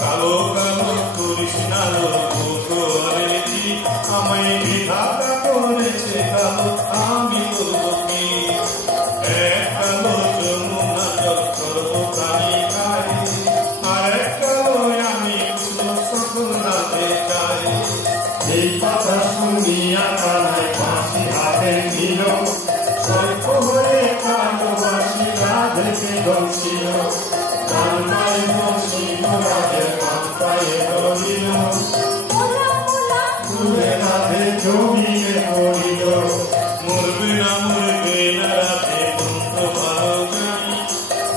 কালো কালো করিস না রে আমায় বিধাতা করেছে কালো, আমি বলবো কি? এক কালো যমুনা জল সর্বপ্রাণী খায়, আর এক কালো আমি সকল রাতে চাই। এই কথা শুনিয়া কানাই ফাঁসি হাতে নিল, সৈকতে কালো বাসি রাধেকে বলছিল, কান্নায় বসি রাধের কান্তায় ধরিল, দূরে রাধে জমিয়ে পড়িল। মরবে না রাধে বন্ধু ভালো জানি,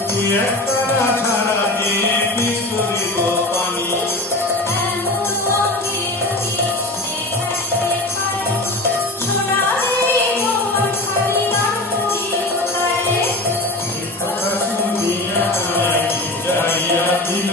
তুই একটা ছাড়া দিয়ে বিষ দিব পানি। দিল